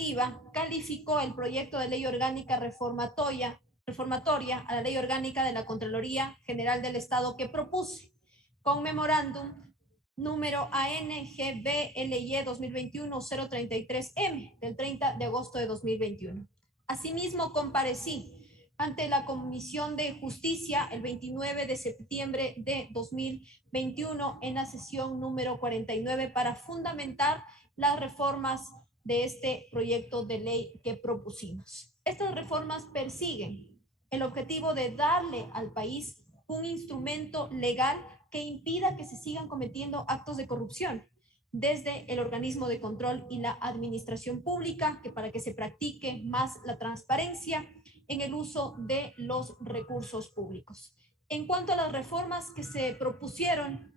Administrativa calificó el proyecto de ley orgánica reformatoria a la ley orgánica de la Contraloría General del Estado que propuse con memorándum número ANGBLY 2021-033M del 30 de agosto de 2021. Asimismo, comparecí ante la Comisión de Justicia el 29 de septiembre de 2021 en la sesión número 49 para fundamentar las reformas de este proyecto de ley que propusimos. Estas reformas persiguen el objetivo de darle al país un instrumento legal que impida que se sigan cometiendo actos de corrupción desde el organismo de control y la administración pública, que para que se practique más la transparencia en el uso de los recursos públicos. En cuanto a las reformas que se propusieron,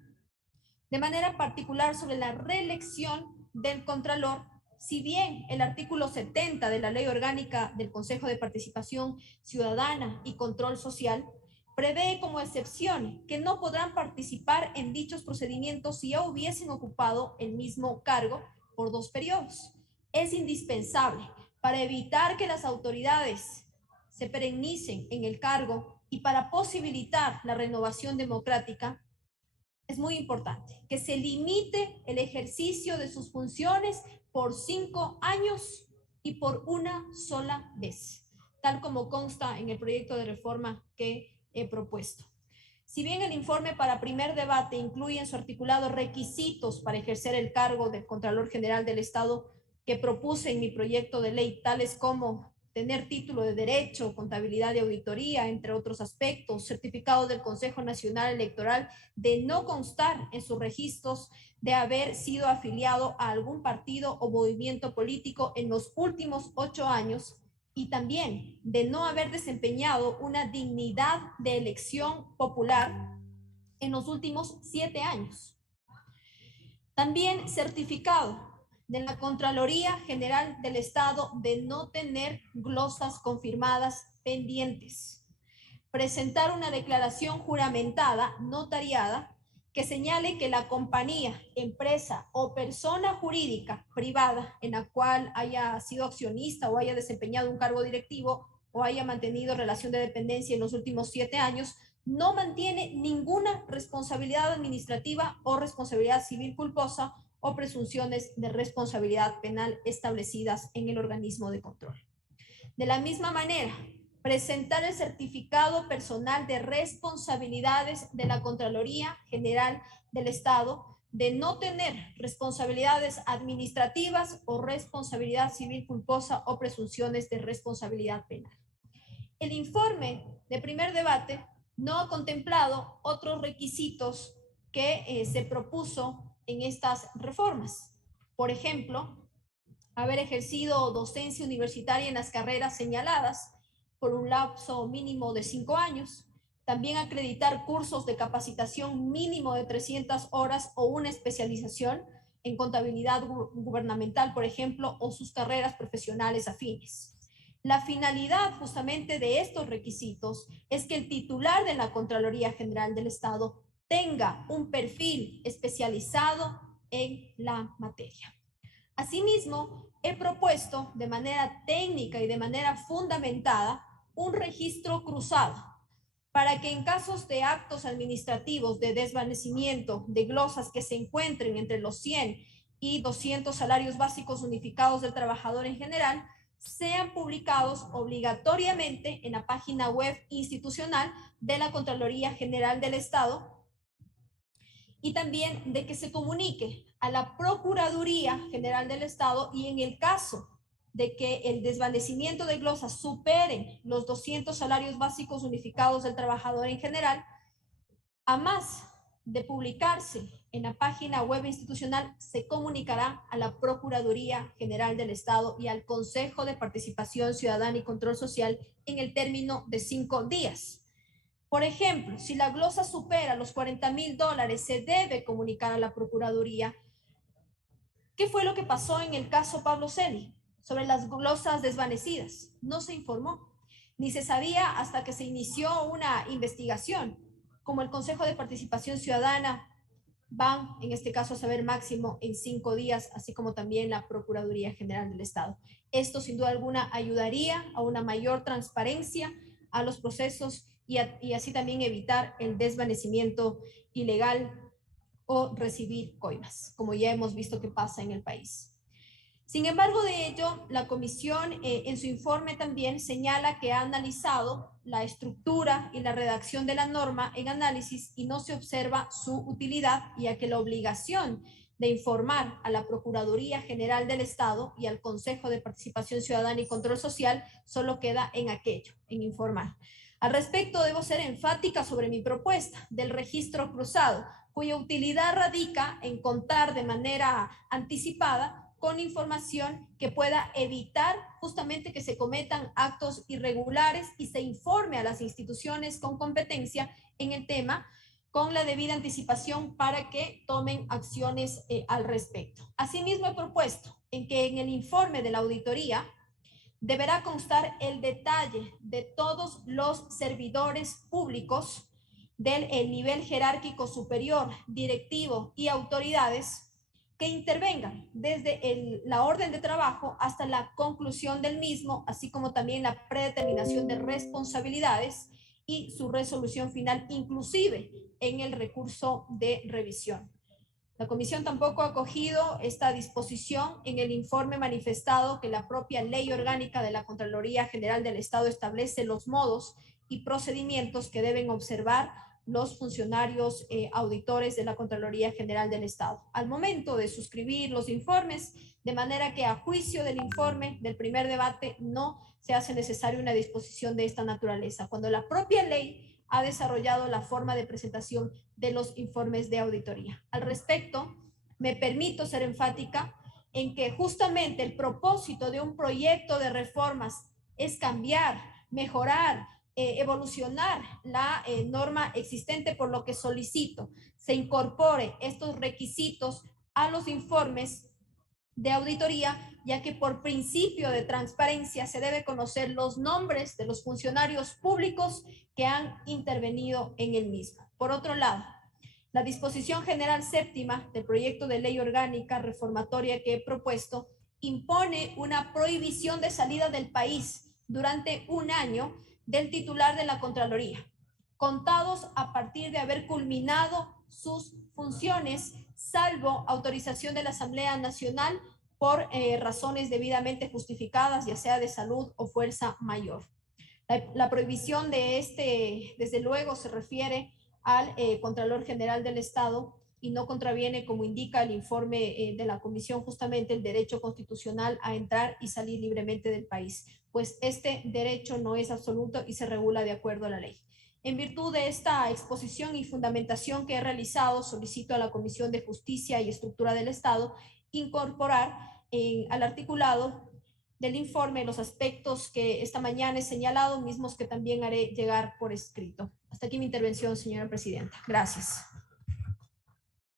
de manera particular sobre la reelección del Contralor, si bien el artículo 70 de la Ley Orgánica del Consejo de Participación Ciudadana y Control Social prevé como excepción que no podrán participar en dichos procedimientos si ya hubiesen ocupado el mismo cargo por 2 periodos. Es indispensable para evitar que las autoridades se perennicen en el cargo y para posibilitar la renovación democrática. Es muy importante que se limite el ejercicio de sus funciones por 5 años y por una sola vez, tal como consta en el proyecto de reforma que he propuesto. Si bien el informe para primer debate incluye en su articulado requisitos para ejercer el cargo de Contralor General del Estado que propuse en mi proyecto de ley, tales como tener título de Derecho, contabilidad y auditoría, entre otros aspectos, certificado del Consejo Nacional Electoral de no constar en sus registros de haber sido afiliado a algún partido o movimiento político en los últimos 8 años y también de no haber desempeñado una dignidad de elección popular en los últimos 7 años. También certificado de la Contraloría General del Estado de no tener glosas confirmadas pendientes. Presentar una declaración juramentada, notariada, que señale que la compañía, empresa o persona jurídica privada en la cual haya sido accionista o haya desempeñado un cargo directivo o haya mantenido relación de dependencia en los últimos 7 años, no mantiene ninguna responsabilidad administrativa o responsabilidad civil culposa o presunciones de responsabilidad penal establecidas en el organismo de control. De la misma manera, presentar el certificado personal de responsabilidades de la Contraloría General del Estado de no tener responsabilidades administrativas o responsabilidad civil culposa o presunciones de responsabilidad penal. El informe de primer debate no ha contemplado otros requisitos que se propuso en estas reformas. Por ejemplo, haber ejercido docencia universitaria en las carreras señaladas por un lapso mínimo de 5 años, también acreditar cursos de capacitación mínimo de 300 horas o una especialización en contabilidad gubernamental, por ejemplo, o sus carreras profesionales afines. La finalidad justamente de estos requisitos es que el titular de la Contraloría General del Estado tenga un perfil especializado en la materia. Asimismo, he propuesto de manera técnica y de manera fundamentada un registro cruzado para que en casos de actos administrativos de desvanecimiento de glosas que se encuentren entre los 100 y 200 salarios básicos unificados del trabajador en general, sean publicados obligatoriamente en la página web institucional de la Contraloría General del Estado y también de que se comunique a la Procuraduría General del Estado y en el caso de que el desvanecimiento de glosas supere los 200 salarios básicos unificados del trabajador en general, a más de publicarse en la página web institucional, se comunicará a la Procuraduría General del Estado y al Consejo de Participación Ciudadana y Control Social en el término de 5 días. Por ejemplo, si la glosa supera los $40,000, se debe comunicar a la Procuraduría. ¿Qué fue lo que pasó en el caso Pablo Celi sobre las glosas desvanecidas? No se informó, ni se sabía hasta que se inició una investigación, como el Consejo de Participación Ciudadana van, en este caso, a saber máximo en 5 días, así como también la Procuraduría General del Estado. Esto, sin duda alguna, ayudaría a una mayor transparencia a los procesos y así también evitar el desvanecimiento ilegal o recibir coimas, como ya hemos visto que pasa en el país. Sin embargo, de ello, la comisión en su informe también señala que ha analizado la estructura y la redacción de la norma en análisis y no se observa su utilidad, ya que la obligación de informar a la Procuraduría General del Estado y al Consejo de Participación Ciudadana y Control Social solo queda en aquello, en informar. Al respecto, debo ser enfática sobre mi propuesta del registro cruzado, cuya utilidad radica en contar de manera anticipada con información que pueda evitar justamente que se cometan actos irregulares y se informe a las instituciones con competencia en el tema con la debida anticipación para que tomen acciones al respecto. Asimismo, he propuesto en que en el informe de la auditoría deberá constar el detalle de todos los servidores públicos del nivel jerárquico superior, directivo y autoridades que intervengan desde la orden de trabajo hasta la conclusión del mismo, así como también la predeterminación de responsabilidades y su resolución final, inclusive en el recurso de revisión. La comisión tampoco ha acogido esta disposición en el informe manifestado que la propia Ley Orgánica de la Contraloría General del Estado establece los modos y procedimientos que deben observar los funcionarios auditores de la Contraloría General del Estado al momento de suscribir los informes, de manera que a juicio del informe del primer debate no se hace necesaria una disposición de esta naturaleza, cuando la propia ley ha desarrollado la forma de presentación de los informes de auditoría. Al respecto, me permito ser enfática en que justamente el propósito de un proyecto de reformas es cambiar, mejorar, evolucionar la norma existente, por lo que solicito se incorpore estos requisitos a los informes de auditoría, ya que por principio de transparencia se debe conocer los nombres de los funcionarios públicos que han intervenido en el mismo. Por otro lado, la disposición general séptima del proyecto de ley orgánica reformatoria que he propuesto impone una prohibición de salida del país durante un año del titular de la Contraloría, contados a partir de haber culminado sus funciones, salvo autorización de la Asamblea Nacional por razones debidamente justificadas, ya sea de salud o fuerza mayor. La prohibición de desde luego, se refiere al Contralor General del Estado y no contraviene, como indica el informe de la Comisión, justamente el derecho constitucional a entrar y salir libremente del país, pues este derecho no es absoluto y se regula de acuerdo a la ley. En virtud de esta exposición y fundamentación que he realizado, solicito a la Comisión de Justicia y Estructura del Estado incorporar al articulado del informe los aspectos que esta mañana he señalado, mismos que también haré llegar por escrito. Hasta aquí mi intervención, señora presidenta. Gracias.